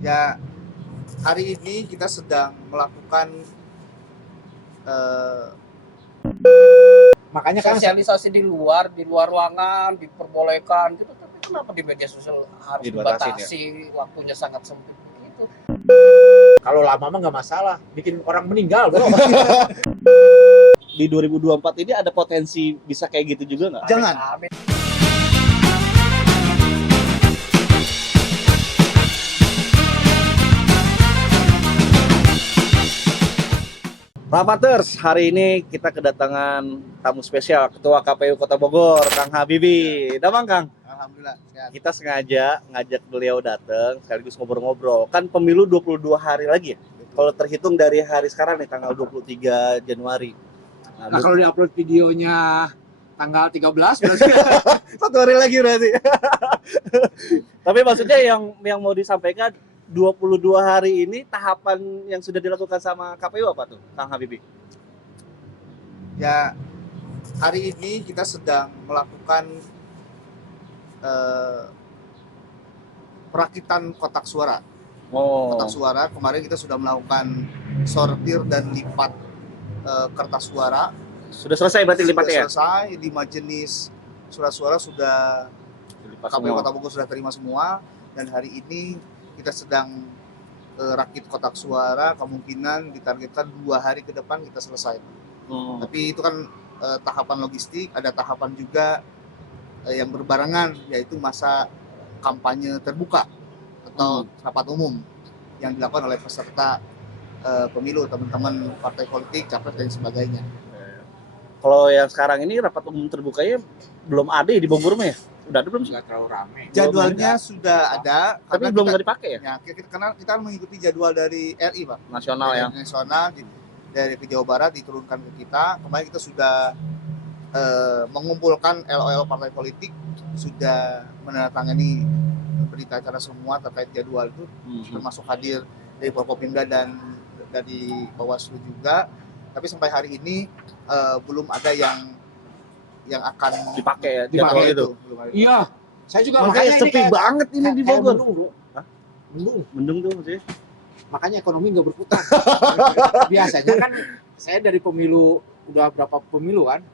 Ya, hari ini kita sedang melakukan eh, Makanya kan sosialisasi di luar ruangan diperbolehkan gitu, tapi kenapa di media sosial harus dibatasi waktunya sangat sempit begitu? kalau lama mah nggak masalah, bikin orang meninggal bro. Di 2024 ini ada potensi bisa kayak gitu juga nggak? jangan. Amin. Rapaters, hari ini kita kedatangan tamu spesial, Ketua KPU Kota Bogor, Kang Habibie. Damang Kang, Alhamdulillah sehat. kita sengaja ngajak beliau datang sekaligus ngobrol-ngobrol. Kan pemilu 22 hari lagi ya? Kalau terhitung dari hari sekarang nih, tanggal 23 Januari. Nah kalau diupload videonya tanggal 13 berarti satu hari lagi berarti. Tapi maksudnya yang mau disampaikan 22 hari ini tahapan yang sudah dilakukan sama KPU apa tuh, Kang Habibie? Ya, hari ini kita sedang melakukan perakitan kotak suara. Kotak suara kemarin kita sudah melakukan sortir dan lipat kertas suara. Sudah selesai berarti lipatnya? Sudah selesai, 5 jenis surat suara sudah KPU Kota Bogor sudah terima semua, dan hari ini kita sedang rakit kotak suara, kemungkinan ditargetkan 2 hari ke depan kita selesai. Tapi itu kan tahapan logistik, ada tahapan juga yang berbarengan, yaitu masa kampanye terbuka atau rapat umum yang dilakukan oleh peserta pemilu, teman-teman partai politik, capres dan sebagainya. Kalau yang sekarang ini rapat umum terbukanya belum ada ya di Bogor mah ya? Udah ada belum sih? nggak terlalu rame. Jadwalnya sudah ada, Tapi belum nggak dipakai ya? Kita mengikuti jadwal dari RI, Pak. Nasional ya? Nasional, dari ke Jawa Barat diturunkan ke kita. Kemarin kita sudah mengumpulkan LOL partai politik, sudah menandatangani berita acara semua terkait jadwal itu, termasuk hadir dari Forkopimda dan dari Bawaslu juga. Tapi sampai hari ini belum ada yang akan Dipakai ya dipakai jadwal itu? Iya, saya juga Makanya sepi banget ini di Bogor. Mendung, bro. Hah? Mendung. Tuh maksudnya? Makanya ekonomi nggak berputar. Biasanya kan saya dari pemilu udah berapa pemilu kan,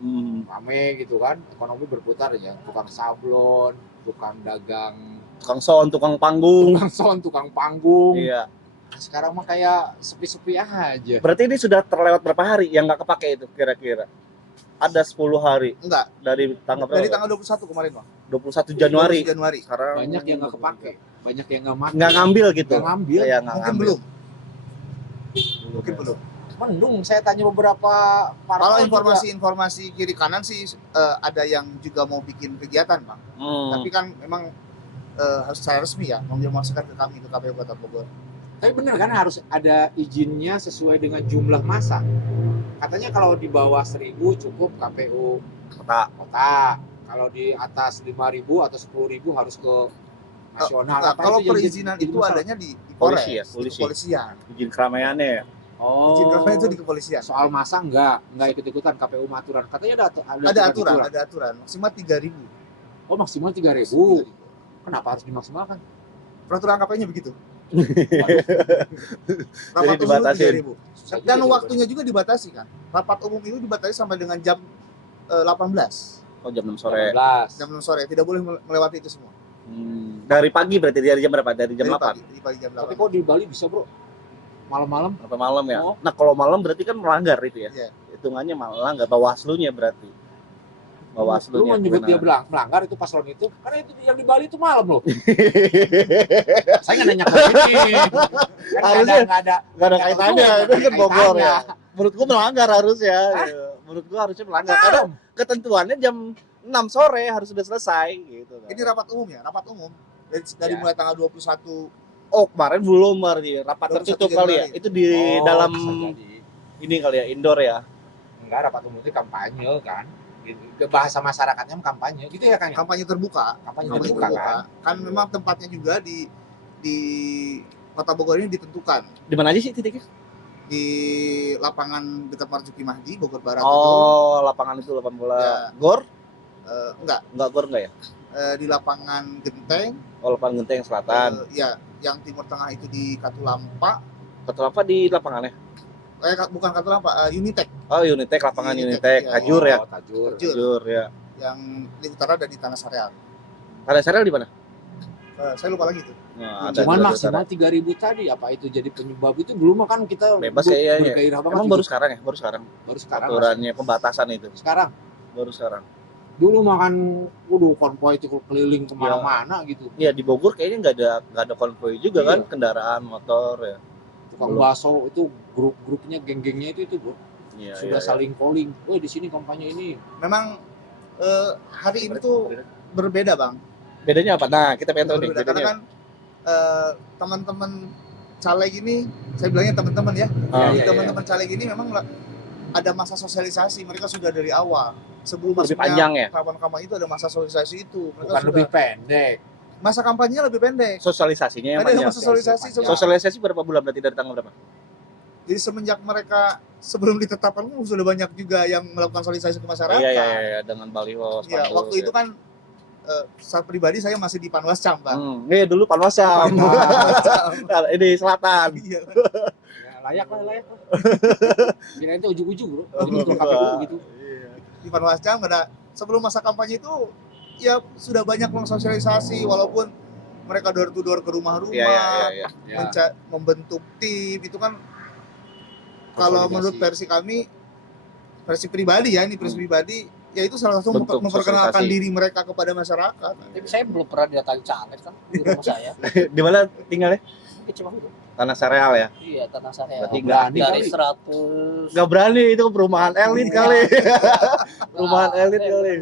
rame gitu kan, ekonomi berputar ya, tukang sablon, tukang dagang, Tukang son, tukang panggung. tukang son, tukang panggung. Iya. Sekarang mah kayak sepi-sepi aja. Berarti ini sudah terlewat berapa hari yang nggak kepake itu kira-kira? Ada 10 hari enggak dari tanggal berapa? dari tanggal 21 kemarin, Pak. 21 Januari. 21 Januari. Sekarang Banyak yang nggak kepake, banyak yang nggak nggak ngambil gitu. Nggak ngambil. Ya, nggak Mungkin ngambil. belum. Mungkin belum. Mendung, saya tanya beberapa Kalau parpol informasi kiri kanan sih ada yang juga mau bikin kegiatan, Bang. Tapi kan memang harus secara resmi ya menginformasikan ke kami, ke KPU Kota Bogor. Tapi benar kan harus ada izinnya sesuai dengan jumlah massa. Katanya kalau di bawah 1.000 cukup KPU Kota. Kalau di atas 5.000 atau 10.000 harus ke nasional. Nah, Apa kalau itu yang perizinan jadi itu masalah? adanya di Polisi ya, Polres, polisi. di kepolisian. Izin keramaiannya ya. Oh. Izin keramaian itu di kepolisian. Soal masa enggak ikut-ikutan KPU aturan. Katanya Ada aturan maksimal 3.000. Oh, maksimal 3.000. Kenapa harus dimaksimalkan? Peraturan KPU-nya begitu. Jadi Rapat umum dibatasi. 3.000. Dan waktunya juga dibatasi kan. Rapat umum itu dibatasi sampai dengan jam 18. Oh, jam 6 sore. 12. Jam 6 sore, tidak boleh melewati itu semua. Dari pagi berarti dari jam berapa? Dari jam 8 Dari pagi jam 8. Tapi kok di Bali bisa, Bro? Malam-malam? sampai malam ya. Oh. Nah, kalau malam berarti kan melanggar itu ya. Iya. Hitungannya melanggar Bawaslu-nya berarti. Lu Bawaslu-nya. menyebut dia melanggar itu paslon itu, karena itu yang di Bali itu malam loh. Saya nggak nanya ke sini. Kan Harusnya nggak ada Gak ada kaitannya, itu kan Bogor ya. Menurut gua melanggar harusnya. Hah? Menurut gua harusnya melanggar. Karena ketentuannya jam 6 sore harus sudah selesai gitu. Ini rapat umum ya, rapat umum. Dari Ya. mulai tanggal 21. Oh, kemarin belum berarti rapat 21 tertutup kali ya. Januari. Itu di dalam bisa jadi. ini kali ya, indoor ya. Enggak, rapat umum itu kampanye kan. Bahasa masyarakatnya kampanye gitu ya kan. Kampanye terbuka. Kampanye Kampanye terbuka terbuka. kan. Kan memang tempatnya juga di Kota Bogor ini ditentukan. Di mana aja sih titiknya? Di lapangan dekat Marzuki Mahdi, Bogor Barat Oh, lapangan itu lapangan bola. Ya. Gor? Enggak, Enggak gor enggak ya? di lapangan Genteng. Oh, lapangan Genteng Selatan. Ya, yang Timur Tengah itu di Katulampa. Katulampa di lapangannya. Bukan Katulampa, Unitek. Oh, Unitek, lapangan Unitek, Unitek, iya. Kajur ya. Tajur. Kajur ya. Yang di utara dan di Tanah Sareal. Ada serial di mana? Saya lupa lagi tuh. Nah, Cuman juga di maksimal 3.000 tadi, apa itu jadi penyebab itu dulu mah kan kita bebas ya, bergairah banget. Emang baru sekarang ya? Baru sekarang. Baru sekarang. Aturannya pembatasan itu. Sekarang. Baru sekarang. Dulu makan konvoy itu keliling kemana-mana gitu. Iya, di Bogor kayaknya nggak ada konvoy juga Iya. kan, kendaraan motor ya. Tukang bakso itu grup-grupnya, geng-gengnya itu bro. Iya, Sudah saling calling. Woi di sini kampanye ini. Memang hari ini tuh berbeda, Bang. Bedanya apa? Nah, kita pengen tahu nih Berbeda, karena bedanya. kan teman-teman caleg ini, saya bilangnya teman-teman ya. Iya, Teman-teman caleg ini memang ada masa sosialisasi, mereka sudah dari awal. Sebelum Lebih masuknya panjang ya? kampanye itu ada masa sosialisasi itu. Mereka Bukan sudah, lebih pendek. masa kampanyenya lebih pendek. Sosialisasinya yang Ada yang panjang. masa sosialisasi Panjang. Sosialisasi berapa bulan berarti dari tanggal berapa? Jadi semenjak mereka sebelum ditetapkan sudah banyak juga yang melakukan sosialisasi ke masyarakat. Iya, dengan baliho, Ya, spanduk, waktu itu kan saat pribadi saya masih di Panwascam, Pak. Iya, dulu Panwascam. Ini selatan. Iya. Ya, layak lah. Kirain itu ujung-ujung bro. Jadi ketua KPU gitu. Di Panwascam ada sebelum masa kampanye itu ya sudah banyak sosialisasi, walaupun mereka door to door ke rumah-rumah, Iya. Ya. membentuk tim itu kan. Kalau menurut versi kami, versi pribadi ya, ini versi pribadi, ya itu salah satu Bentuk memperkenalkan sosialisasi. diri mereka kepada masyarakat. Tapi saya belum pernah didatangi caleg kan di rumah saya. Di mana tinggalnya? Di Cimanggu. Tanah Sareal ya. Iya, tanah saya. Berarti berani Dari kali. 100. Gak berani, itu perumahan elit kali. Perumahan elit kali.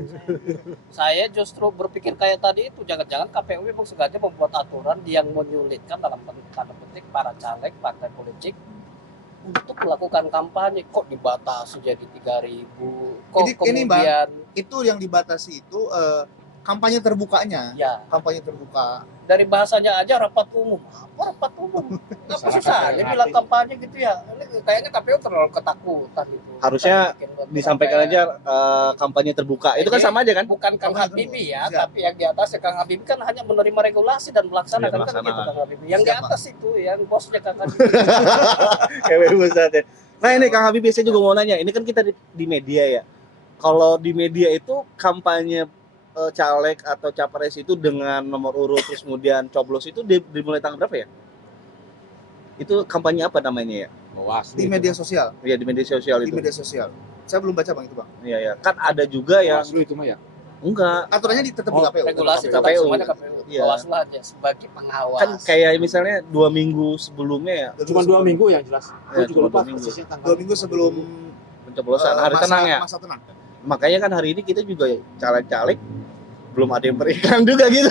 Saya justru berpikir kayak tadi itu, jangan-jangan KPU memang sengaja membuat aturan yang menyulitkan dalam tanda petik para caleg partai politik untuk melakukan kampanye. Kok dibatasi jadi 3.000? Kok Ini, Bang, kemudian itu yang dibatasi itu kampanye terbukanya. ya Kampanye terbuka. dari bahasanya aja rapat umum. Apa rapat umum? Apa Masyarakat susahnya yang bilang ngerti. kampanye gitu ya? Ini kayaknya KPU terlalu ketakutan itu. Harusnya Bikin aturan Disampaikan kayak- aja kampanye terbuka. Itu kan Ini sama aja kan? bukan Kang Kampanye Habibie terbuka. ya, Siap. tapi yang di atas ya Kang Habibie kan hanya menerima regulasi dan melaksanakan kan Melaksanakan. gitu Kang Habibie. Yang di Siap, Pak. atas itu yang bosnya Kang Habibie. Kayak Ustadz ya. Nah ini Kang Habib biasanya juga mau nanya, ini kan kita di media ya. Kalau di media itu kampanye caleg atau capres itu dengan nomor urut terus kemudian coblos itu dimulai tanggal berapa ya? Itu kampanye apa namanya ya? Bawaslu Di itu. media sosial. Iya di media sosial Di itu. media sosial. Saya belum baca, Bang, itu, Bang. Iya ya. Kan ada juga yang Bawaslu itu mah ya. enggak. Aturannya tetap di Oh, KPU. Regulasi tetap tentang KPU. semuanya KPU. Iya. Bawaslu aja sebagai pengawas. Kan kayak misalnya 2 minggu sebelumnya ya Cuma 2 minggu yang jelas. Ya, Gue cuma juga lupa 2 minggu. persisnya tanggal. 2 minggu sebelum pencoblosan hari tenang ya. Masa tenang. Makanya kan hari ini kita juga caleg-caleg belum ada yang berikan juga gitu.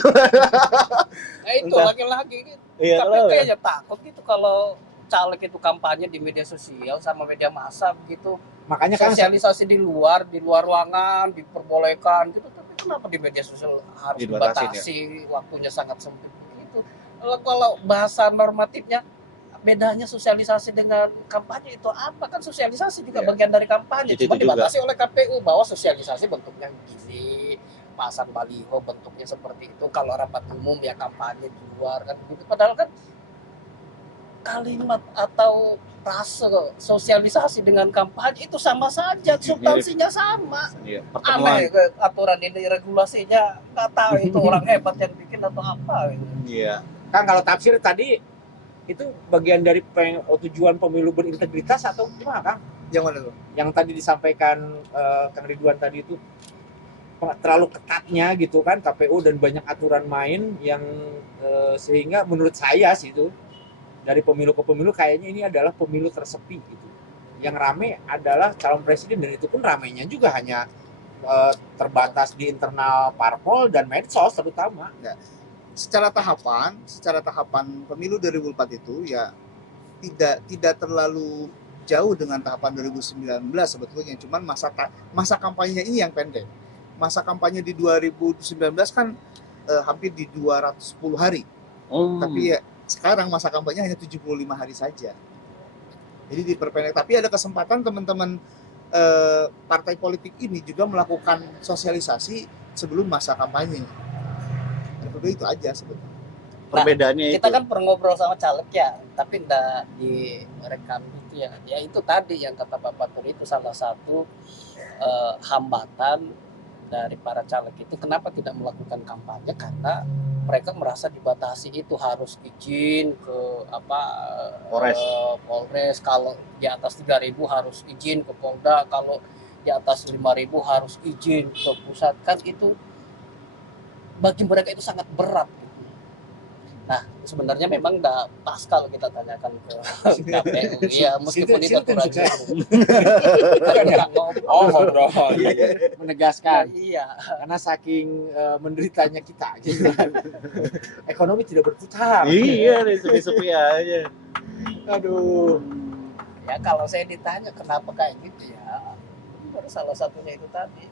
Nah itu Entah. laki-laki gitu. Iya KPU kalau kayaknya takut gitu kalau caleg itu kampanye di media sosial sama media massa begitu. Makanya kan Sosialisasi di luar ruangan diperbolehkan gitu, tapi kenapa di media sosial harus Dibatasin, dibatasi, waktunya sangat sempit begitu. Kalau bahasa normatifnya bedanya sosialisasi dengan kampanye itu apa? Kan sosialisasi juga Iya. bagian dari kampanye, Itu cuma juga. dibatasi oleh KPU bahwa sosialisasi bentuknya gini, pasang baliho bentuknya seperti itu, kalau rapat umum ya kampanye di luar kan begitu. Padahal kan kalimat atau frase sosialisasi dengan kampanye itu sama saja, substansinya sama. iya, pertemuan. Aneh aturan ini, regulasinya nggak tahu itu orang hebat yang bikin atau apa gitu. Iya. kan kalau tafsir tadi itu bagian dari tujuan pemilu berintegritas atau gimana Kang? Yang mana tuh? Yang tadi disampaikan Kang Ridwan tadi itu terlalu ketatnya gitu kan KPU dan banyak aturan main yang sehingga menurut saya sih itu dari pemilu ke pemilu kayaknya ini adalah pemilu tersepi gitu. Yang rame adalah calon presiden dan itu pun ramenya juga hanya terbatas di internal parpol dan medsos terutama. Secara tahapan pemilu 2004 itu ya tidak terlalu jauh dengan tahapan 2019 sebetulnya, cuman masa kampanye ini yang pendek. Masa kampanye di 2019 kan hampir di 210 hari. Tapi ya sekarang masa kampanye hanya 75 hari saja. Jadi diperpendek, tapi ada kesempatan teman-teman partai politik ini juga melakukan sosialisasi sebelum masa kampanye. Itu aja sebetulnya. perbedaannya kita itu. kan pernah ngobrol sama caleg ya, tapi enggak direkam itu ya. Ya itu tadi yang kata Bapak Tur itu salah satu hambatan dari para caleg itu kenapa tidak melakukan kampanye, karena mereka merasa dibatasi, itu harus izin ke Polres. Polres, kalau di atas 3.000 harus izin ke Polda, kalau di atas 5.000 harus izin ke pusat, kan itu bagi mereka itu sangat berat. Nah, sebenarnya memang enggak pas kalau kita tanyakan ke KPU. Ya, meskipun itu aturan kita juga ngobrol. Menegaskan. Iya. Karena saking menderitanya kita gitu kan. Ekonomi tidak berputar. Iya, nih sepi-sepi aja. Aduh. Ya kalau saya ditanya kenapa kayak gitu ya, baru salah satunya itu tadi.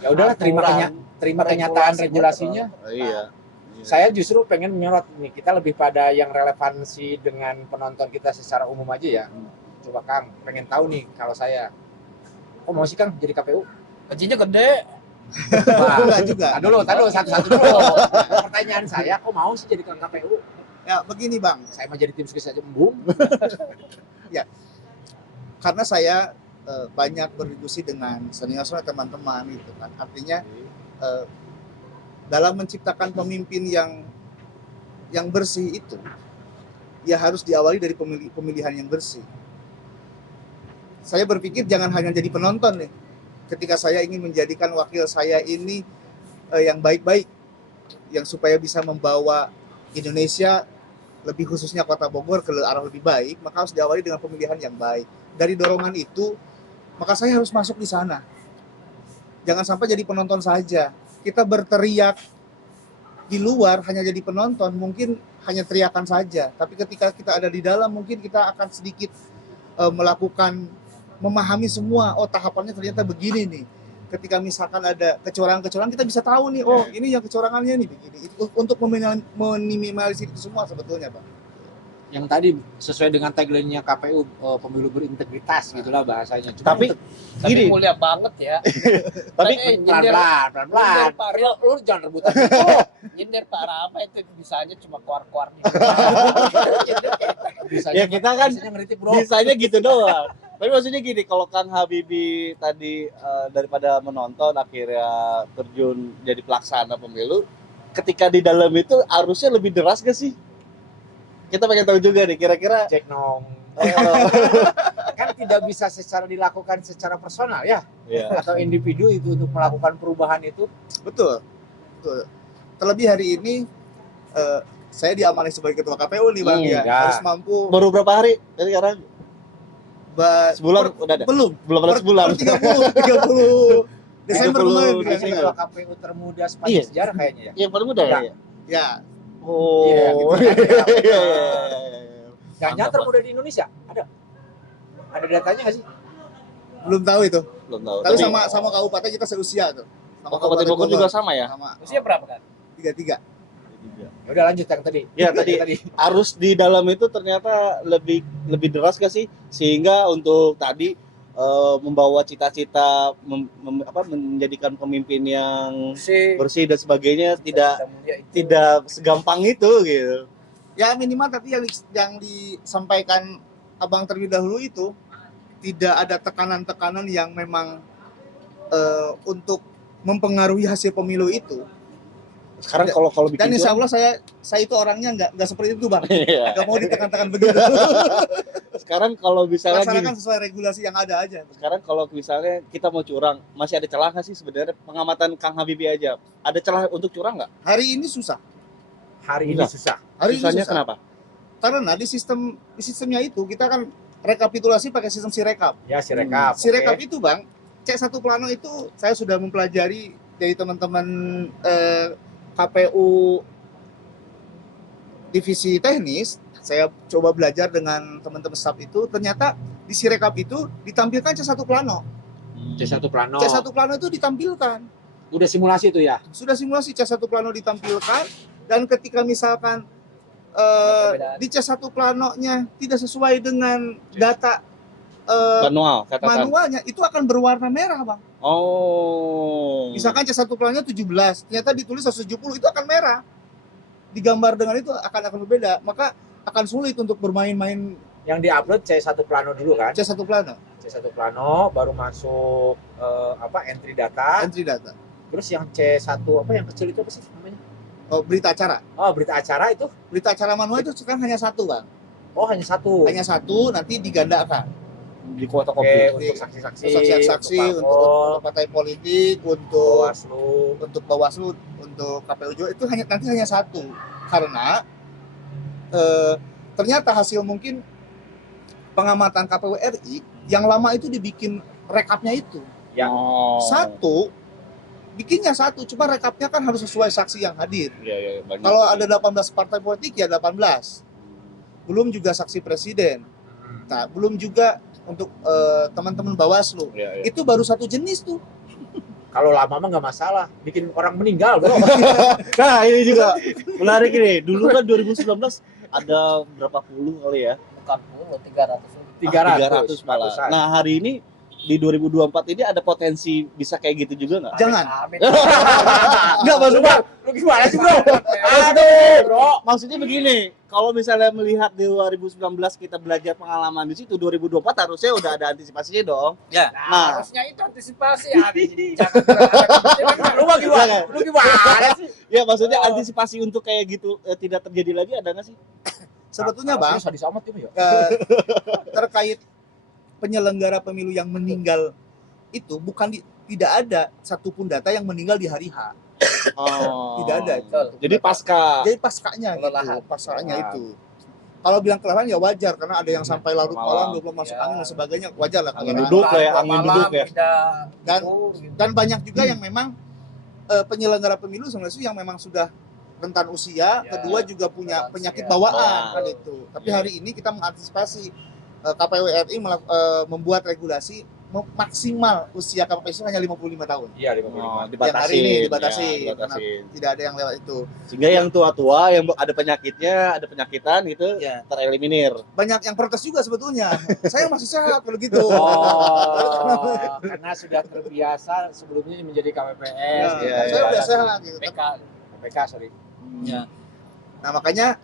Ya udahlah, terima kenyataan regulasi regulasinya. Iya. Saya justru pengen menyorot nih, kita lebih pada yang relevansi dengan penonton kita secara umum aja ya. Coba Kang, pengen tahu nih kalau saya, kok mau sih Kang jadi KPU? Gajinya gede. Wah, Enggak juga. Tadi dulu, satu-satu dulu. Pertanyaan saya, kok mau sih jadi KPU? Ya begini Bang, Saya mah jadi tim sukses aja embung. karena saya banyak berdiskusi dengan senior teman-teman gitu kan. Artinya dalam menciptakan pemimpin yang bersih itu ya harus diawali dari pemilihan yang bersih. Saya berpikir jangan hanya jadi penonton nih. Ketika saya ingin menjadikan wakil saya ini yang baik-baik, yang supaya bisa membawa Indonesia, lebih khususnya Kota Bogor, ke arah lebih baik, maka harus diawali dengan pemilihan yang baik. Dari dorongan itu, maka saya harus masuk di sana. Jangan sampai jadi penonton saja. Kita berteriak di luar hanya jadi penonton, mungkin hanya teriakan saja. Tapi ketika kita ada di dalam, mungkin kita akan sedikit memahami semua. Oh, tahapannya ternyata begini nih. Ketika misalkan ada kecurangan-kecurangan, kita bisa tahu nih, oh ini yang kecurangannya nih begini. Untuk meminimalisir itu semua sebetulnya, Pak. Yang tadi sesuai dengan tagline-nya KPU, pemilu berintegritas gitulah bahasanya. Tapi Tapi gini, mulia banget ya. tapi pelan-pelan. Nyindir Pak Lu jangan rebutan. nyindir Pak Rama itu bisanya cuma keluar-keluar nih. ya kita kan bisanya ngeritip bro. bisanya gitu doang. Tapi maksudnya gini, kalau Kang Habibie tadi daripada menonton akhirnya terjun jadi pelaksana pemilu, ketika di dalam itu arusnya lebih deras gak sih? Kita pengen tahu juga nih, kira-kira Cek nong. Kan tidak bisa dilakukan secara personal ya, atau individu itu untuk melakukan perubahan itu. Betul. Terlebih hari ini saya diamanai sebagai ketua KPU nih Bang ya. Harus mampu. Baru berapa hari dari sekarang? Sebulan udah ada? Belum ada sebulan. 30 Desember kemarin. Ketua KPU termuda sepanjang sejarah kayaknya ya. Yang paling muda ya? Ya. Oh. Iya, gitu. Iya. Jangan termuda di Indonesia. Ada datanya nggak sih? Belum tahu itu. Belum tahu. Tapi sama kabupaten kita seusia tuh. Sama Kabupaten Bogor juga sama ya? Sama. Usia berapa kan? 33. Ya udah lanjut yang tadi. Ya tadi arus di dalam itu ternyata lebih deras gak sih, sehingga untuk tadi membawa cita-cita menjadikan pemimpin yang bersih dan sebagainya tidak segampang itu gitu. Ya minimal tapi yang disampaikan Abang terlebih dahulu itu tidak ada tekanan-tekanan yang memang untuk mempengaruhi hasil pemilu itu. Sekarang kalau bikin dan insya Allah saya itu orangnya nggak seperti itu Bang. Iya. Nggak mau ditekan-tekan begitu. Sekarang kalau misalnya laksanakan sesuai regulasi yang ada aja. Sekarang kalau misalnya kita mau curang, masih ada celah nggak sih sebenarnya, pengamatan Kang Habibie aja? Ada celah untuk curang nggak? Hari ini susah. Susahnya kenapa? Karena di sistemnya itu kita kan rekapitulasi pakai sistem Sirekap. Ya, Sirekap. Sirekap itu Bang, C1 Plano itu saya sudah mempelajari dari teman-teman KPU divisi teknis. Saya coba belajar dengan teman-teman staff itu, ternyata di Sirekap itu ditampilkan C1 Plano. C1 Plano. C1 Plano itu ditampilkan. Udah simulasi itu ya? Sudah simulasi C1 Plano ditampilkan, dan ketika misalkan di C1 Planonya tidak sesuai dengan data manualnya, itu akan berwarna merah Bang. Oh. Misalkan C1 Planonya 17, ternyata ditulis 170, itu akan merah. digambar dengan itu akan berbeda, maka akan sulit untuk bermain-main Yang diupload C1 Plano dulu kan? C1 Plano, C1 Plano baru masuk entry data. entry data. Terus yang C1 apa yang kecil itu apa sih namanya? Oh, berita acara. Oh, berita acara itu? Berita acara manual itu sekarang hanya satu, Bang. Oh, hanya satu. Hanya satu, nanti digandakan. Di kuota Oke, kopi. untuk saksi-saksi, Saksi-saksi, untuk partai politik, untuk Bawaslu. untuk KPU juga itu nanti hanya satu. Karena ternyata hasil mungkin pengamatan KPU RI yang lama itu dibikin rekapnya itu. Ya. Satu, bikinnya satu, cuma rekapnya kan harus sesuai saksi yang hadir. Iya, banyak. Kalau ada 18 partai politik ya 18. Belum juga saksi presiden. Nah, belum juga untuk teman-teman Bawaslu. Iya. Itu baru satu jenis tuh. Kalau lama mah nggak masalah, bikin orang meninggal, bro. Nah, ini juga menarik ini. Dulu kan 2019 ada berapa puluh kali ya? Bukan puluh, 300. 300 malah. ratusan. Nah, hari ini di 2024 ini ada potensi bisa kayak gitu juga nggak? Jangan. Amin. Nggak, maksudnya Lu gimana sih, bro? Aduh, bro. maksudnya begini, kalau misalnya melihat di 2019 kita belajar pengalaman di situ, 2024 harusnya udah ada antisipasinya dong. Ya. Nah. Harusnya itu antisipasi. Jangan Lu mah gimana? Lu gimana sih? Ya maksudnya antisipasi untuk kayak gitu tidak terjadi lagi ada nggak sih? Sebetulnya Bang, Sadis amat ya. terkait penyelenggara pemilu yang meninggal itu tidak ada satupun data yang meninggal di hari H. Oh. Tidak ada. Jadi pasca. Jadi paskanya Kelelahan. gitu, paskanya Kelelahan. itu. Kalau bilang kelelahan ya wajar karena ada yang sampai larut malam, 20 masuk Ya. angin dan sebagainya, wajar lah Angin kelelahan. duduk ya, angin duduk ya. Dan banyak juga yang memang penyelenggara pemilu sebenarnya yang memang sudah rentan usia, Ya, kedua juga punya rentan penyakit usia. bawaan Bawaan. kan itu. Tapi Ya. hari ini kita mengantisipasi KPU RI membuat regulasi maksimal usia KPPS itu hanya 55 tahun. Iya, Oh, 55. Yang hari ini dibatasin, ya, dibatasin. Tidak ada yang lewat itu. Sehingga yang tua-tua yang ada penyakitnya, ada penyakitan gitu Ya. tereliminir. Banyak yang protes juga sebetulnya. Saya masih sehat kalau gitu. Oh, karena sudah terbiasa sebelumnya menjadi KPPS. Ya, gitu. saya udah sehat gitu. PK. KPK, sorry. Ya. Nah, makanya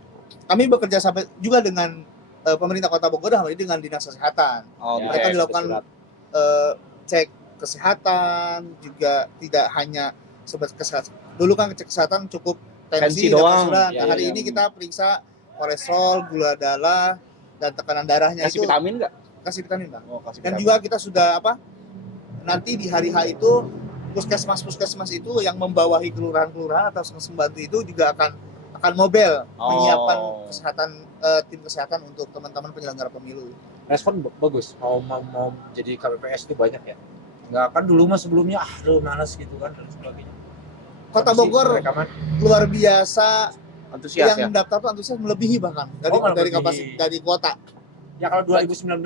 kami bekerja sampai juga dengan pemerintah Kota Bogor dalam hal ini dengan Dinas Kesehatan. Oh, Ya, Mereka ya, dilakukan surat. cek kesehatan, juga tidak hanya sebatas kesehatan. Dulu kan cek kesehatan cukup Tensi tensi doang. surat. Nah, Ya, hari ya. ini kita periksa kolesterol, gula darah, dan tekanan darahnya Kasih itu vitamin nggak? kasih vitamin, Bang. Oh, kasih Dan vitamin. juga kita sudah nanti di hari H itu puskesmas itu yang membawahi kelurahan-kelurahan atau sembantu itu juga akan mobile menyiapkan tim kesehatan untuk teman-teman penyelenggara pemilu. Respon bagus. Mau jadi KPPS itu banyak ya. Nggak kan dulu mah sebelumnya malas gitu kan dan sebagainya. Kota Apa sih Bogor mereka mah? luar biasa, Antusias ya. yang daftar tuh antusias melebihi bahkan dari melebihi. kapasitas dari kuota. Ya kalau 2019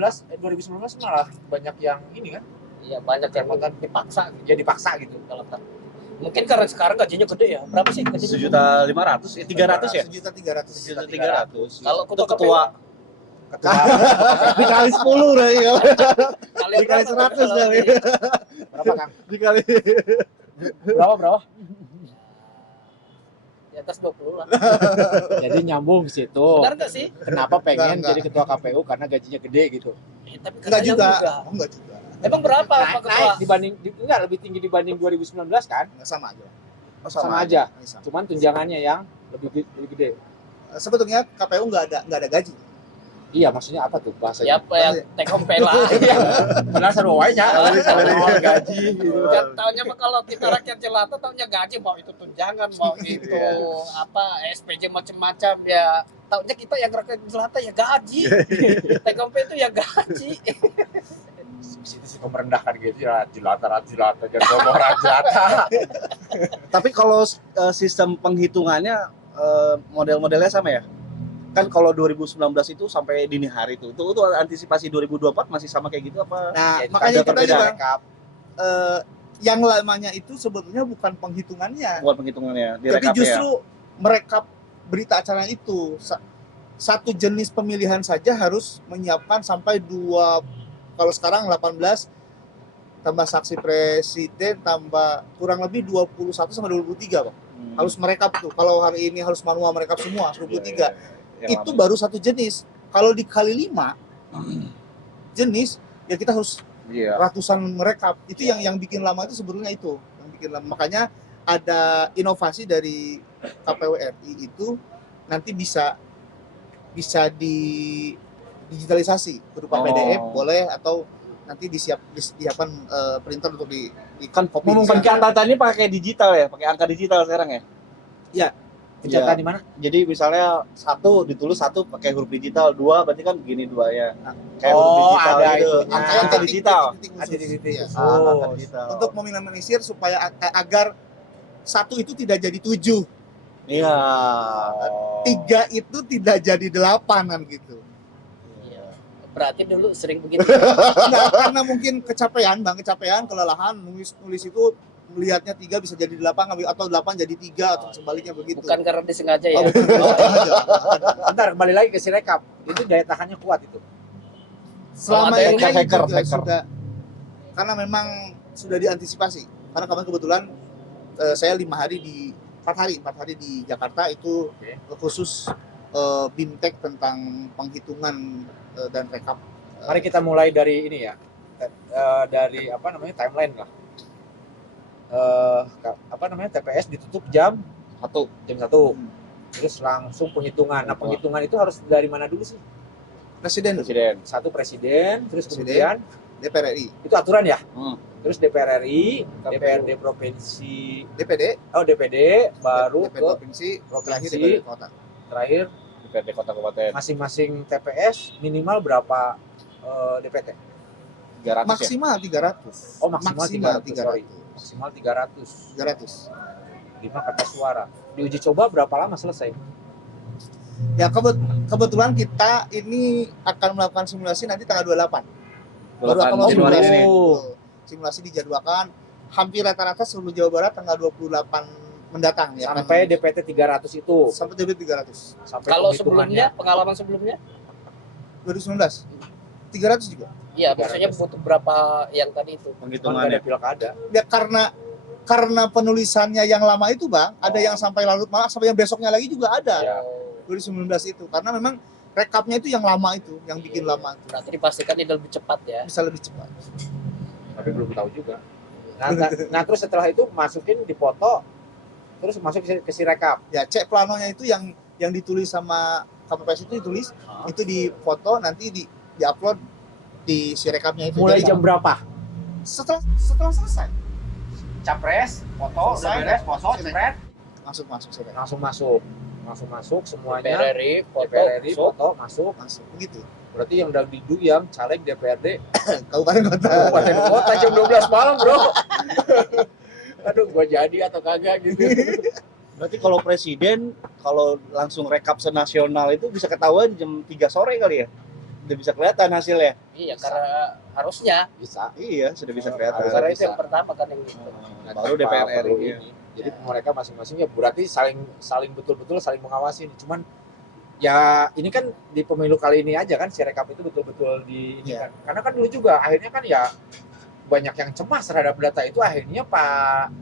malah banyak yang ini kan. Iya, banyak yang nonton dipaksa. Ya dipaksa gitu. Kalau mungkin karena sekarang gajinya gede ya. Berapa sih gajinya? 1.500.000 ya, 300 ya? 1.300.000. 1.300. Kalau Itu ketua ketua Ketua dikali 10 berarti ya. Kalian Dikali 100 kali. berapa Kang? Dikali. Berapa? di atas 20 lah. Jadi nyambung situ. Benar nggak sih? Kenapa pengen Enggak. jadi ketua KPU karena gajinya gede gitu. Tapi Enggak katanya juga. enggak. Oh, enggak juga. Emang berapa Pak Ketua? Naik dibanding enggak lebih tinggi dibanding 2019 kan? Enggak sama aja. Oh, Sama aja. Sama. Cuman tunjangannya yang lebih gede. Sebetulnya KPU enggak ada gaji. Iya, maksudnya apa tuh bahasanya? Ya apa yang take home pay lah. Padahal seru wae nya. Salary. Gaji gitu. Kan taunya mah kalau kita rakyat jelata taunya gaji, mau itu tunjangan, mau itu SPJ macam-macam ya. Taunya kita yang rakyat jelata ya gaji. Take home pay itu ya gaji. Situ sih merendahkan gitu ya, jelata jangan ngomong jelata. Tapi kalau sistem penghitungannya model-modelnya sama ya? Kan kalau 2019 itu sampai dini hari itu antisipasi 2024 masih sama kayak gitu apa? Nah, Ya, makanya ada kita perbedaan. juga yang lamanya itu sebetulnya bukan penghitungannya, Bukan penghitungannya, tapi direkap ya. justru merekap berita acara itu. Satu jenis pemilihan saja harus menyiapkan sampai kalau sekarang 18 tambah saksi presiden tambah kurang lebih 21 sampai 23, Pak. harus merekap tuh. Kalau hari ini harus manual merekap semua 23. Yang Itu lama. baru satu jenis. Kalau dikali 5 jenis, ya kita harus Iya. ratusan merekap. Itu yang bikin lama itu sebenarnya itu. Yang bikin lama. Makanya ada inovasi dari KPU RI itu nanti bisa di digitalisasi berupa PDF boleh, atau nanti disiapkan printer untuk di Kan copy. ngomong pencatatannya pakai digital ya, pakai angka digital sekarang ya. Pencetakan Iya. di mana? Jadi misalnya ditulis 1 pakai huruf digital, 2 berarti kan begini 2 ya. Kayak huruf digital ada itu. itunya. Angka digital. Ada di titik Iya. khusus. Angka digital. Untuk meminimalisir supaya agar 1 itu tidak jadi 7, Iya. 3 itu tidak jadi 8 kan gitu. Iya. Berarti dulu sering begitu. Nah, karena mungkin kecapean, kelelahan nulis itu melihatnya 3 bisa jadi 8 atau 8 jadi 3 atau sebaliknya begitu. Bukan karena disengaja ya. Oh, bukan. Bentar, kembali lagi ke Sirekap. Itu daya tahannya kuat itu. Selama ada ini hacker. sudah, karena memang sudah diantisipasi. Karena kemarin kebetulan saya 4 hari di Jakarta itu khusus BIMTEK tentang penghitungan dan rekap. Mari kita mulai dari ini ya. Dari timeline lah. TPS ditutup jam 1. Terus langsung penghitungan. Nah, penghitungan itu harus dari mana dulu sih? Presiden. Satu presiden, terus Presiden. kemudian DPR RI, itu aturan ya? Terus DPR RI, DPRD provinsi, DPD, baru DPD ke provinsi, terakhir DPD kota. terakhir DPRD kota kabupaten. masing-masing TPS minimal berapa DPT? 300 ya. Maksimal 300. Oh, maksimal 300, sorry. 300. Maksimal 300. 300. 5 kertas suara. Diuji coba berapa lama selesai? Ya kebetulan kita ini akan melakukan simulasi nanti tanggal 28. Baru akan mau Januari simulasi. ini. Simulasi dijadwalkan hampir rata-rata seluruh Jawa Barat tanggal 28 mendatang ya. Sampai DPT 300 itu. Sampai DPT 300. Sampai Kalau penghitungannya. sebelumnya, pengalaman sebelumnya? 2019. 300 juga. Iya, maksudnya butuh berapa yang tadi itu? Cuman nggak Penghitungannya. ada pilkada. Ya karena penulisannya yang lama itu, Bang, ada yang sampai larut malam, sampai yang besoknya lagi juga ada. Ya. 2019 itu. Karena memang rekapnya itu yang lama itu, yang bikin lama itu. Berarti dipastikan ini lebih cepat ya. Bisa lebih cepat. Tapi belum tahu juga. Nah, terus setelah itu masukin dipoto, terus masuk ke Sirekap. Ya, cek planonya itu yang ditulis sama KPPS itu ditulis, itu dipoto nanti di-upload di Sirekapnya itu. Mulai Jadi, jam berapa? setelah selesai Capres, foto, udah Selesai. beres, foto, spread, masuk Sirekap. langsung masuk semuanya. DPR RI, foto, DPR RI, masuk. foto, masuk. Masuk begitu. Berarti yang udah diduyang caleg DPRD Kabupaten kota. Kabupaten Kota jam 12 malam, Bro. Aduh, gua jadi atau kagak gitu. Berarti kalau presiden kalau langsung rekap senasional itu bisa ketahuan jam 3 sore kali ya. Udah bisa kelihatan hasilnya. Iya, karena harusnya. Bisa. Iya, sudah bisa kelihatan. Harus Karena bisa. itu yang pertama kan yang gitu. Baru DPR RI. ini. Jadi mereka masing-masing ya berarti saling betul-betul saling mengawasi. Cuman ya ini kan di pemilu kali ini aja kan Sirekap itu betul-betul di ini Iya. kan. Karena kan dulu juga akhirnya kan ya banyak yang cemas terhadap data itu, akhirnya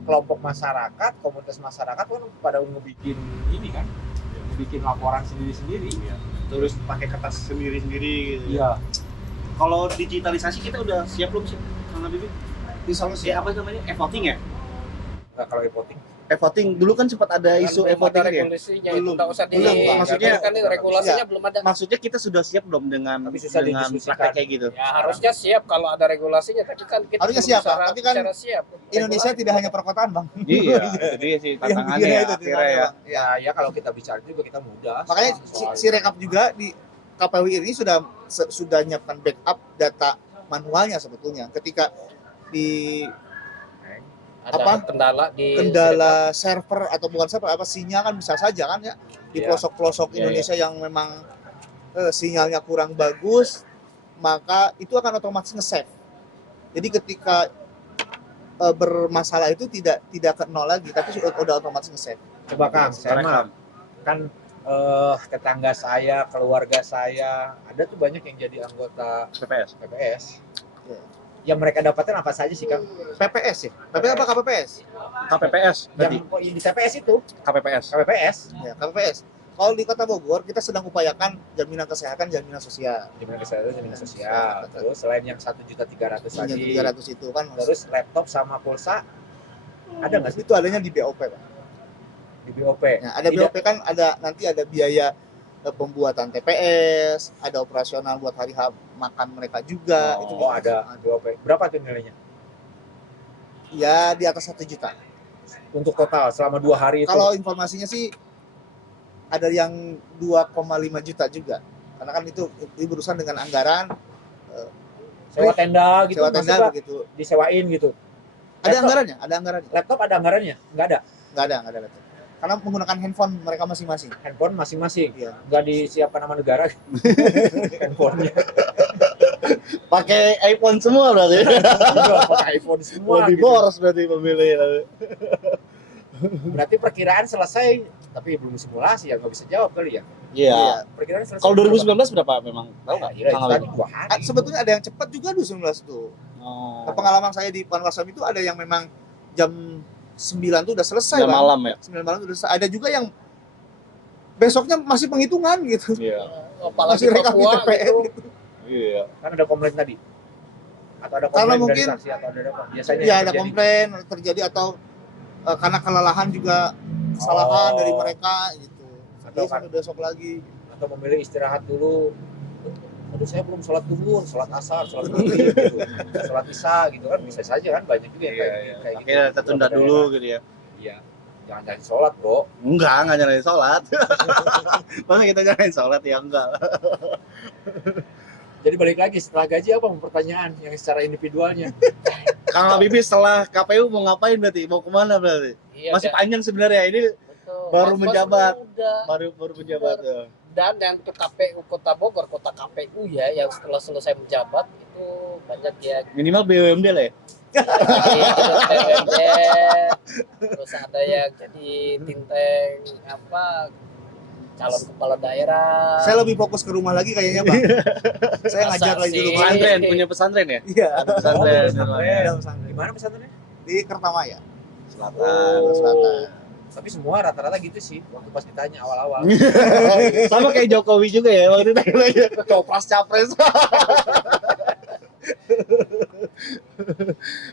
kelompok masyarakat, komunitas masyarakat kan pada ngebikin ini kan, ngebikin laporan sendiri-sendiri. Tulis pakai kertas sendiri-sendiri gitu. Iya. Kalau digitalisasi kita udah siap belum sih? Kang Habibie? Disolusi. Apa namanya? E-voting ya? Nah, kalau e-voting E-voting dulu kan sempat ada isu Belum e-voting ada ya. regulasinya, Belum. itu nggak usah di. Belum, Bang. Maksudnya- kan ini regulasinya belum ada. Maksudnya kita sudah siap belum dengan Tapi susah didiskusikan. praktek kayak gitu? Ya harusnya siap kalau ada regulasinya, tapi kan kita Harusnya belum siap, secara- Bang. Tapi kan secara siap. Indonesia tidak hanya perkotaan, Bang. Iya, itu dia sih tantangannya Yang ya, itu akhirnya ya. Bang. Ya. ya kalau kita bicara juga kita mudah. Makanya soal- Sirekap juga di KPU ini sudah nyiapkan backup data manualnya sebetulnya. Ketika di ada apa? kendala di server atau bukan server, sinyal kan bisa saja kan ya di Iya. pelosok-pelosok Iya, Indonesia yang memang sinyalnya kurang bagus, maka itu akan otomatis nge-save. Jadi ketika bermasalah itu tidak ke nol lagi, tapi sudah otomatis nge-save. Coba Kang, saya Rekam. mah kan tetangga saya, keluarga saya, ada tuh banyak yang jadi anggota PPS. PPS. Iya. Yang mereka dapatkan apa saja sih, Kang? PPS ya? PPS apa KPPS? KPPS berarti. Yang di TPS itu, KPPS. KPPS. Ya, KPPS. Kalau di Kota Bogor kita sedang upayakan jaminan kesehatan, jaminan sosial. Jaminan kesehatan, jaminan sosial. Terus selain yang 1.300.000 Yang tadi, 300 itu kan terus laptop sama pulsa ada nggak sih itu adanya di BOP, Pak. di BOP? Nah, ada BOP kan ada nanti ada biaya pembuatan TPS, ada operasional buat hari makan mereka juga. Itu Oh, ada BOP. Berapa tuh nilainya? Ya di atas 1 juta. Untuk total selama 2 hari itu? Kalau informasinya sih ada yang 2,5 juta juga. Karena kan itu berurusan dengan anggaran sewa tenda gitu, sewa tenda maksudnya begitu. disewain gitu. Ada anggarannya, ada anggarannya. Laptop ada anggarannya? Nggak ada. Nggak ada laptop. Karena menggunakan handphone mereka masing-masing. Handphone masing-masing. Iya. Nggak disiapkan nama negara. Handphonenya. Pakai iPhone semua berarti. Iya, pakai iPhone semua. Lebih Gitu. boros berarti pemilih. Berarti perkiraan selesai, tapi belum simulasi ya, nggak bisa jawab kali ya. Iya. Perkiraan selesai. Kalau 2019 berapa memang? Tahu nggak? Kira Kang itu tadi Habib? 2 hari. Sebetulnya ada yang cepat juga 2019 tuh. Oh. Nah, pengalaman saya di Panwasam itu ada yang memang jam 9 tuh udah selesai, Jam Bang. malam ya. 9 malam tuh udah selesai. Ada juga yang besoknya masih penghitungan gitu. Iya. Masih Apalagi rekap di Papua TPS gitu. Iya. Kan ada komplain tadi. Atau ada Karena komplain dari mungkin- saksi atau ada apa? Biasanya Ya yang ada terjadi. komplain terjadi atau karena kelelahan juga kesalahan Oh. dari mereka gitu. Atau Jadi sampai besok lagi. Atau memilih istirahat dulu. Aduh, saya belum sholat duhur, sholat asar, sholat maghrib gitu, sholat isya gitu kan, bisa saja kan, banyak juga yang kayak gitu. Akhirnya kita tunda dulu gitu ya. Iya, jangan sholat bro. Enggak nyalain sholat. Masa kita nyalain sholat ya enggak. Jadi balik lagi, setelah gaji apa pertanyaan yang secara individualnya? Kang Habibie setelah KPU mau ngapain berarti? Mau kemana berarti? Iya, Masih Dan. panjang sebenarnya ini Betul. baru Mas menjabat. muda. baru menjabat. Ya. Dan yang untuk KPU Kota Bogor, kota KPU ya, yang setelah selesai menjabat itu banyak ya. Minimal BUMD lah ya. Terus PWD, terus ada yang jadi tinteng apa calon kepala daerah. Saya lebih fokus ke rumah lagi kayaknya, Bang. Saya ngajar lagi di rumah. Pesantren, punya pesantren ya? Iya, Ada pesantren. pesantren. ada pesantren. Gimana pesantrennya? Di Kertamaya, Selatan. Selatan. Tapi semua rata-rata gitu sih, waktu pas ditanya awal-awal. Sama kayak Jokowi juga ya, waktu itu lagi copras capres.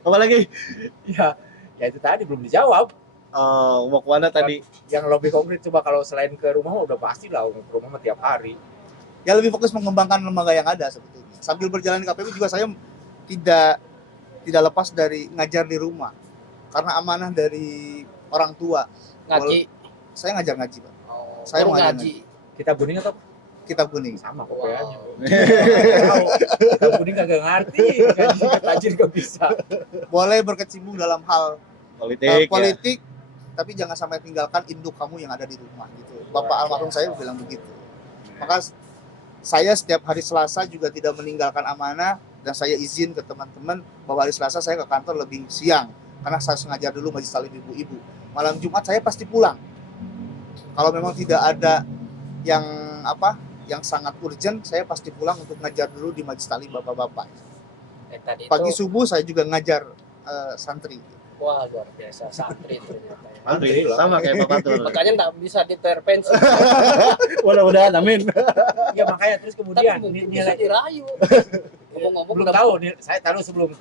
Apalagi Ya, ya itu tadi belum dijawab. mau kemana tadi? Yang lebih konkret coba kalau selain ke rumah mah udah pasti lah, ke rumah mah tiap hari. Ya lebih fokus mengembangkan lembaga yang ada sebetulnya. Sambil berjalan di KPU juga saya tidak lepas dari ngajar di rumah. Karena amanah dari orang tua. Ngaji. Saya ngajar ngaji, Pak. Oh, Saya guru mau ngaji. Kita kuning atau Kitab kuning. sama Wow. kopiannya? Kita kuning kagak ngerti, gaji tajir gak bisa. Boleh berkecimpung dalam hal Politik. politik, tapi jangan sampai tinggalkan induk kamu yang ada di rumah gitu. Bapak almarhum saya bilang begitu. Maka saya setiap hari Selasa juga tidak meninggalkan amanah dan saya izin ke teman-teman bahwa hari Selasa saya ke kantor lebih siang karena saya sengaja dulu majelis taklim ibu-ibu. Malam Jumat saya pasti pulang. Kalau memang tidak ada yang sangat urgent, saya pasti pulang untuk ngajar dulu di majelis taklim bapak-bapak. Tadi Pagi itu, subuh saya juga ngajar santri. wah luar biasa santri ternyata. Ya. Andri, sama kayak Bapak Tur. Makanya nggak bisa ditervensi. Mudah-mudahan, amin. Ya makanya terus Tapi kemudian mungkin bisa nilai dirayu. Ngomong-ngomong belum udah tahu nih, saya taruh sebelum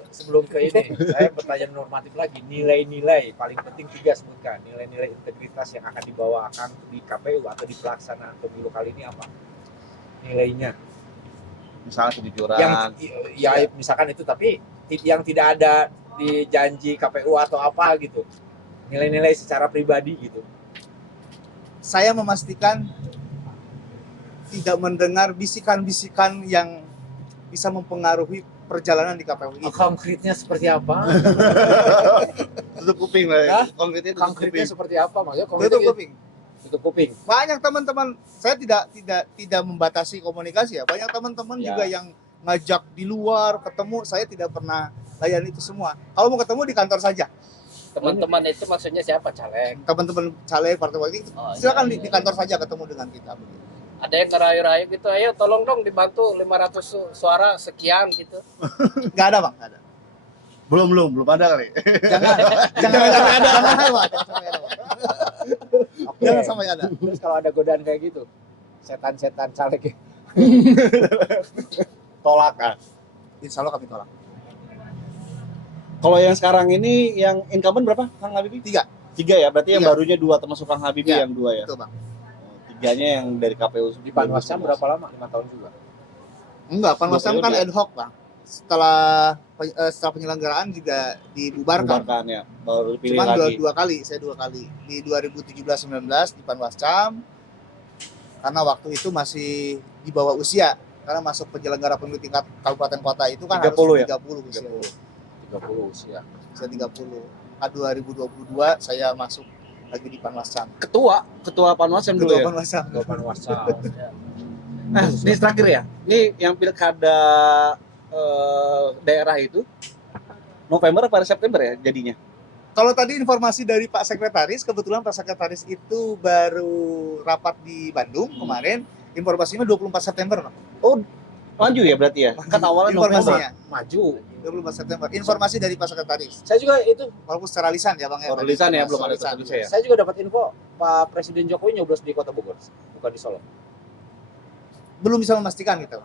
ke ini, saya bertanya normatif lagi, nilai-nilai paling penting 3 sebutkan, nilai-nilai integritas yang akan dibawakan di KPU atau di pelaksanaan pemilu kali ini apa? Nilainya. Misalnya kejujuran. Yang ya misalkan itu, tapi yang tidak ada di janji KPU atau apa gitu. Nilai-nilai secara pribadi gitu. Saya memastikan tidak mendengar bisikan-bisikan yang bisa mempengaruhi perjalanan di KPU ini. Konkretnya seperti apa? Tutup kuping lah. Hah? Konkretnya tutup Konkretnya kuping. seperti apa? Maksudnya Tutup konkretnya kuping. tutup kuping. Banyak teman-teman, saya tidak membatasi komunikasi ya. Banyak teman-teman Ya. juga yang ngajak di luar ketemu, saya tidak pernah layani itu semua. Kalau mau ketemu di kantor saja. teman-teman itu maksudnya siapa caleg? Teman-teman caleg partai politik, Oh, silakan iya, di iya. kantor saja ketemu dengan kita. Ada yang ngerayu-rayu gitu, ayo tolong dong dibantu 500 suara sekian gitu. Nggak ada, Bang, nggak ada. Belum ada kali. Jangan Jangan sampai ada. Oke. Jangan sampai ada. Terus kalau ada godaan kayak gitu, setan-setan caleg Tolak kan. Insya Allah kami tolak. Kalau yang sekarang ini yang incumbent berapa Kang Habibie? 3. 3 ya, berarti yang 3. barunya 2 termasuk Kang Habibie Iya, yang 2 ya. Betul, Bang. 3-nya yang dari KPU di Panwascam berapa lama? 5 tahun juga. Enggak, Panwascam kan Periode. ad hoc, Bang. Setelah penyelenggaraan juga dibubarkan. Bubarkan ya, baru dipilih Cuman lagi. dua kali, saya 2 kali. Di 2017-19 di Panwascam, karena waktu itu masih di bawah usia. Karena masuk penyelenggara pemilu tingkat kabupaten kota itu kan 30 harus ya? 30 usia. 30 usia. Usia 30. Nah, 2022 saya masuk lagi di Panwascam. Ketua Panwascam dulu ya. Panwascam. Ke Panwascam. Nah, ini terakhir ya. Ini yang pilkada daerah itu November apa September ya jadinya? Kalau tadi informasi dari Pak Sekretaris, kebetulan Pak Sekretaris itu baru rapat di Bandung kemarin. Informasinya 24 September, Pak. Oh, maju ya berarti ya? Kan awalnya November. Informasinya Maju. 24 September. Informasi dari Pak Sekretaris. Saya juga itu, Walaupun secara lisan ya, Bang ya. Oh, lisan ya, belum ada Lisan. tulisan ya. saya juga dapat info Pak Presiden Jokowi nyoblos di Kota Bogor, bukan di Solo. Belum bisa memastikan gitu.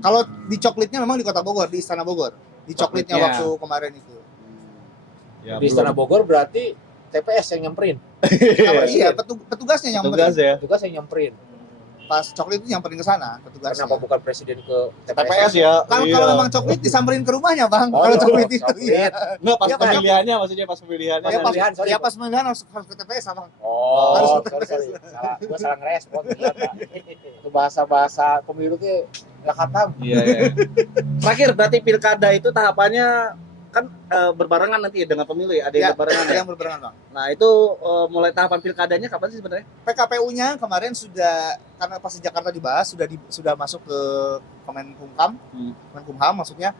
Kalau di coklitnya memang di Kota Bogor, di Istana Bogor. Di coklitnya Coklitnya. waktu kemarin itu. Ya, Di Istana Bogor berarti TPS yang nyamperin. Iya, petugasnya yang tugas ya. Juga yang nyamperin. pas coklit itu nyamperin ke sana petugasnya. Kenapa bukan presiden ke TPS ya. Kalau iya. kalau memang coklit disamperin ke rumahnya, Bang. Oh, kalau iya, coklit itu coklit. iya. Enggak pas Iya, Pak. pemilihannya maksudnya pas pemilihannya. Pas Ya pas, pemilihan, sorry, ya Pak. pas pemilihan harus ke TPS, Bang. Oh, Harus sorry. Gua salah ngerespon ternyata. Itu bahasa-bahasa pemilu tuh nggak khatam. Iya, iya. Terakhir berarti pilkada itu tahapannya kan berbarengan nanti ya dengan pemilu ya, ada yang Ya, berbarengan ada ya. yang berbarengan, Bang. Nah, itu mulai tahapan pilkadanya kapan sih sebenarnya? PKPU-nya kemarin sudah, karena pas di Jakarta dibahas, sudah masuk ke Kemenkumham, Kemenkumham maksudnya.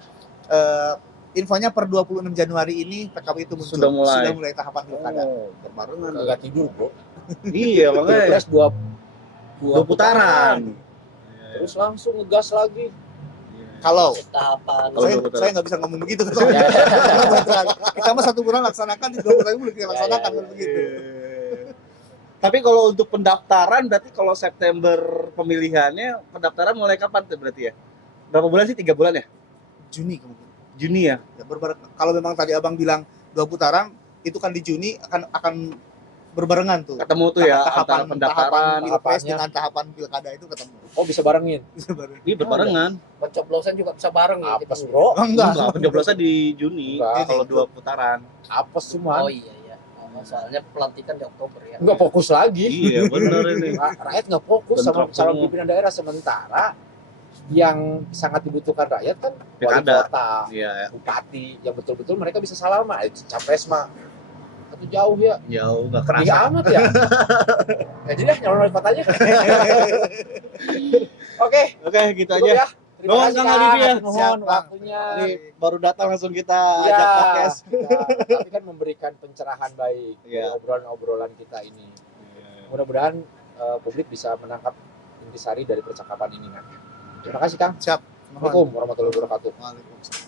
Infonya per 26 Januari ini PKPU itu muncul. Sudah mulai. tahapan pilkada. Oh, berbarengan. Nggak tidur, Bro. Iya, makanya Pilpres dua putaran. Terus langsung ngegas lagi. Kalau tahapan Kalau saya dua putaran. saya nggak bisa ngomong begitu Ya, soalnya. Kita mah 1 bulan laksanakan, di 2 bulan boleh kita laksanakan ya, kalau begitu. Tapi kalau untuk pendaftaran berarti kalau September pemilihannya pendaftaran mulai kapan tuh berarti ya? Berapa bulan sih? 3 bulan ya? Juni kemungkinan. Juni ya? Ya, kalau memang tadi Abang bilang 2 putaran, itu kan di Juni akan berbarengan tuh. Ketemu tuh ya antara tahapan pendaftaran. pilpres tahapannya. dengan tahapan pilkada itu ketemu. Oh, bisa barengin. Iya berbarengan. pencoblosan juga bisa bareng ya Apes, gitu. Bro. Oh, enggak. Enggak, pencoblosan di Juni Enggak. kalau 2 putaran. Apes cuma. Oh iya iya. Soalnya pelantikan di Oktober ya. Nggak fokus lagi. Iya, benar ini. Rakyat nggak fokus sama Bentrok calon semua. pimpinan daerah, sementara yang sangat dibutuhkan rakyat kan wali Pilkada. kota, Iya, bupati, yang betul-betul mereka bisa salaman. Capres mah itu jauh ya, jauh enggak pergi kerasa. amat ya. Ya jadi nyalon wali kotanya. Oke, Oke, gitu cukup aja. ya. Terima Nuhun, kasih Kang Kang Habibie ya. Nuhun Siap, Bang. waktunya. Ini baru datang langsung kita Iya, ajak podcast. tapi kan memberikan pencerahan baik dari Iya. obrolan-obrolan kita ini. Mudah-mudahan publik bisa menangkap intisari dari percakapan ini kan. Terima kasih Kang. Siap. Assalamualaikum warahmatullahi wabarakatuh. Waalaikumsalam.